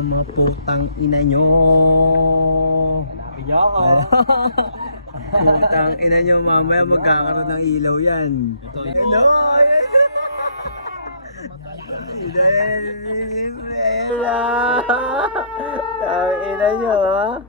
mama, putang ina nyo. Hanapin niyo ako. Putang ina nyo, mamaya magkakaroon ng ilaw yan. Ito. Hello! Ang ina nyo, ha?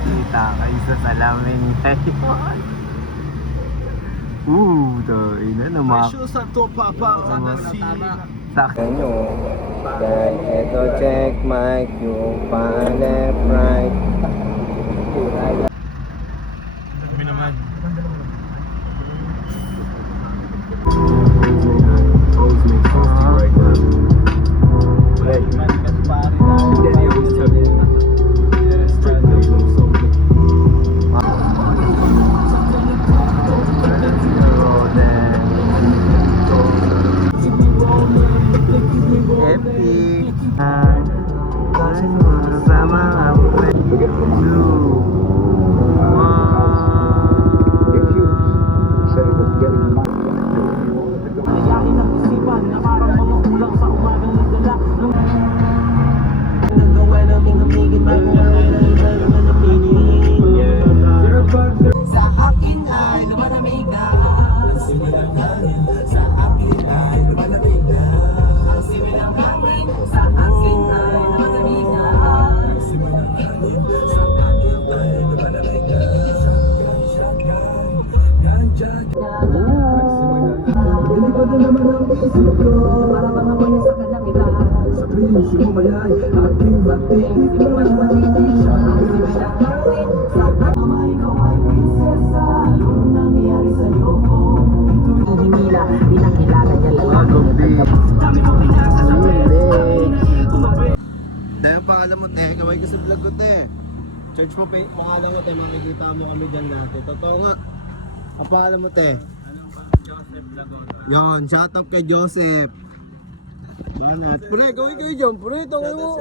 Kita kayo sa salamin ngayon. Ina naman. Sa to papa on the sea. Sakyan nyo. Then, ito check mic, yung pa left, right. Kami naman. Dahil pangalan mo, te, kaway ka sa vlog ko, te. Search mo, pangalan mo, te, makikita mo kami dyan natin. Totoo nga. Ang pangalan mo, te. Yon, shout out kay Joseph. Manat. Pre, kaway kayo dyan, pre. Tawin mo.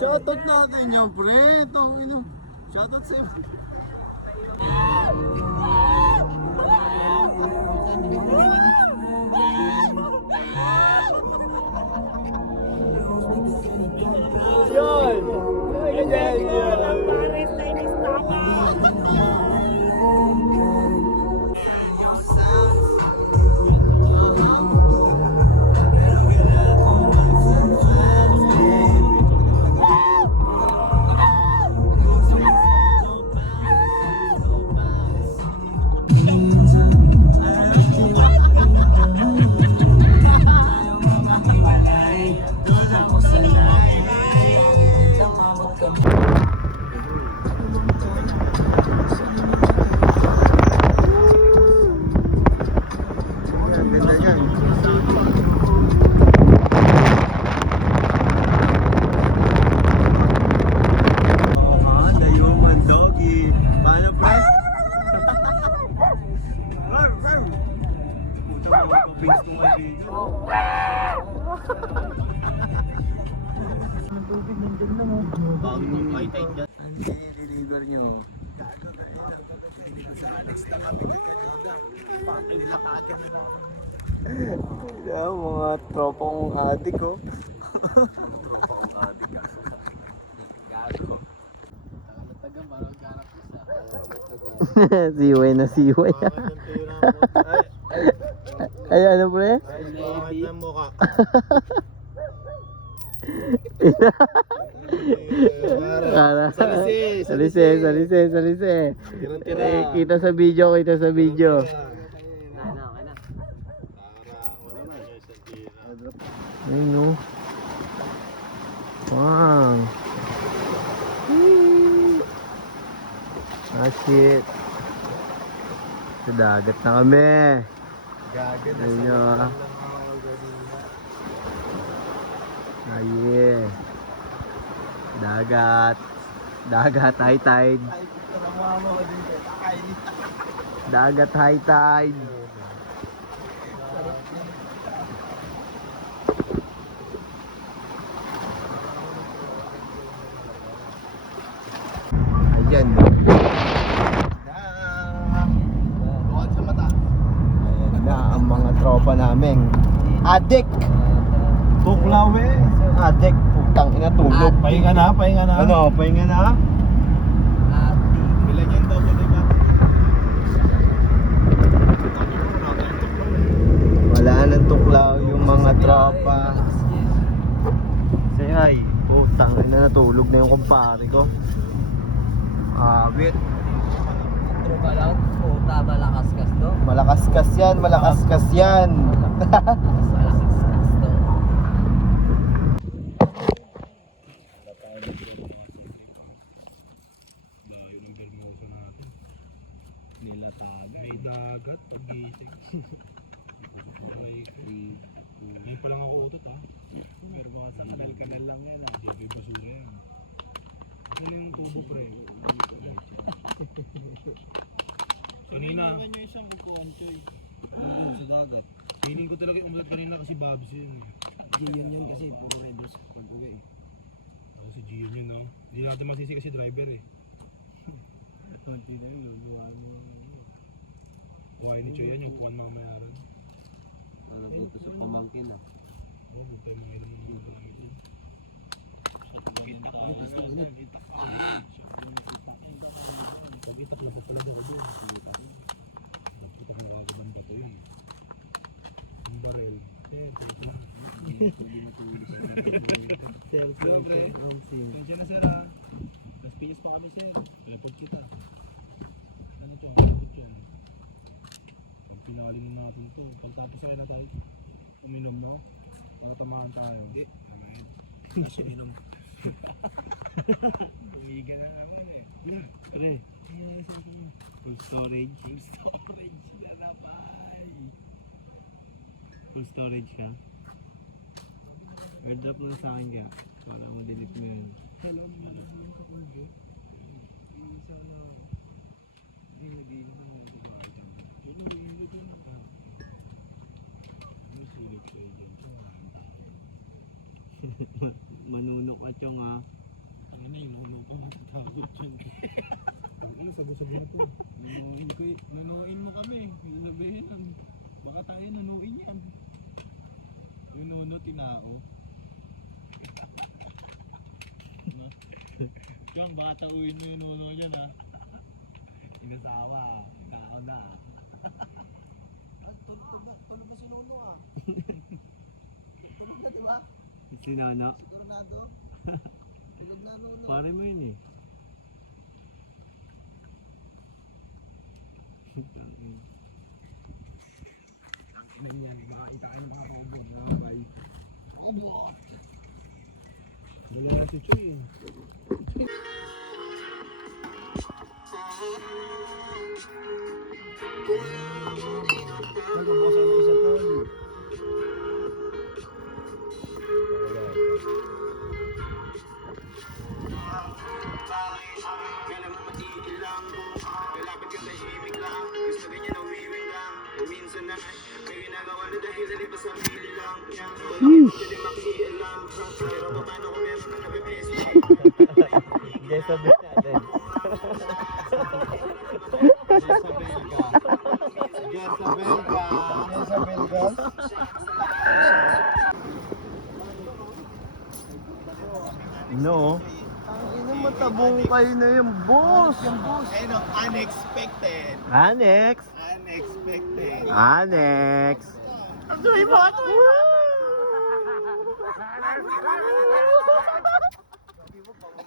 Shout out natin yan, pre. Tawin mo. Shout out sa'yo. Yon! Ganyan yan! Pares na inistapa. Deliver nyo. Yeah, mga tropang adik ko. Siway na siway. Ay, ano pre? Bakit na mukha? Salise. Kita sa video. Ayun no. Wow. Ah shit. Sa dagat na kami. Ayun nyo. Ah yeah. Dagat high tide. Dagat high tide. tropa namin. Adik! Tuklaw eh. Adik, putang ina, tulog. Pahinga na, pahinga na. Ano, pahinga na? Ilan yung double day ba? Wala nang tuklaw yung mga tropa. Say hi. Putang ina, natulog na yung kumpare ko. Abit. Tropa lang, puta, malakas-kas to. Malakas-kas yan, malakas-kas yan. Malakas-kas to. Layo ng Bermosa natin. Nilataga. May dagat, pag-gising. Ngayon pa lang ako utot ha. Pero mga sa kanal-kanal lang yan ha. Di may basura yan. Ano yung tubo pre? Kanina. Naman yung isang kukuhan choy. Sa dagat. Feeling ko talaga yung umulat kanina kasi Babs yun eh. Giyon yun kasi puro redos pag uwi. Ako si Gian yun no. Hindi natin masisi kasi driver eh. Konti na yun, luluhan mo. Kuhain ni Choy yan, yung kuhan mamayaran. Ano dito sa pamangkin ah. Oo, huwag tayo mga ilang mga gamit yun. Itak ako. Itak ako. Pag-itak lang pa pala ako doon. Dapat akong kakabang bato yun. Ang barel. Teka lang. Pre, tensya na sir ha. Mas pinyas pa kami sir. Teleport kita. Ano ito? Teleport yun. Pag pinakalim mo natin ito. Pagtapos ay na tayo uminom no? Para tamaan tayo. Hindi. Tamahin. Kasi uminom. Tumiga na naman eh. Pre. Full storage. Full storage na naman. Full storage ka? Airdrop mo na sa akin ka. Para mo-delete mo yun. Alam mo na lang ka kung go. Isa na. Hindi nag-iin ka na ito ba? Pero hindi ko na ka. May sulit sa'yo dyan. Manuno ka chong ha. Ano na yung nuno pa matatakot dyan. Ano sabi-sabi nito? Nunuin mo kami. Sabihin lang. Baka tayo nunuin yan. Yung nuno tinao. Diyan, baka tauin mo yung nuno dyan ha. Inasawa. Tao na. Tulog na si Nono ah. Tulog na diba? Si Nana. Sigurado. Tulog na Nono. Pare mo yun eh. Ganyan, baka itain mga kaubon. Nakabay. Kaubon! Dala lang si Choy eh. Nagbubukasan na isa tol. Kailan mo matigil lang kung lalapit ka tahimik lang. Gusto ganyan na uwiwin lang. Minsan na may ginagawa na dahil sa lipas sa pili lang. Wala ka pwede makialam. Pero paano kung meron na nabibis? Guys, sabi natin. No. Ang matabong kayo na yung boss. Ayun o, unexpected. Annex. Unexpected. Annex.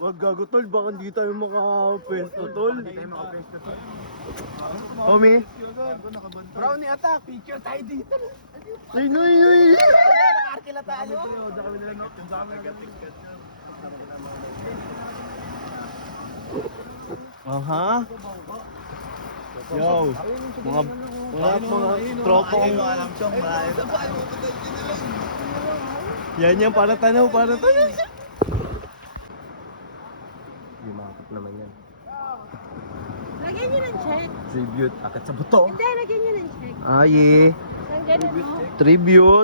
Wag gago tol, baka hindi tayo makapesto tol. Homie. Brownie attack, picture tayo dito. Ay, noy, noy. Nakakila tayo. Aha. Yo. Mga tropa ko. alam chong, malayo. Yan para tanaw, para tanaw. Yumakap naman yan. Lagyan nyo ng check. Tribute, akit sa buto. Hindi, lagyan nyo ng check. Aye. Ang ganun mo. Tribute.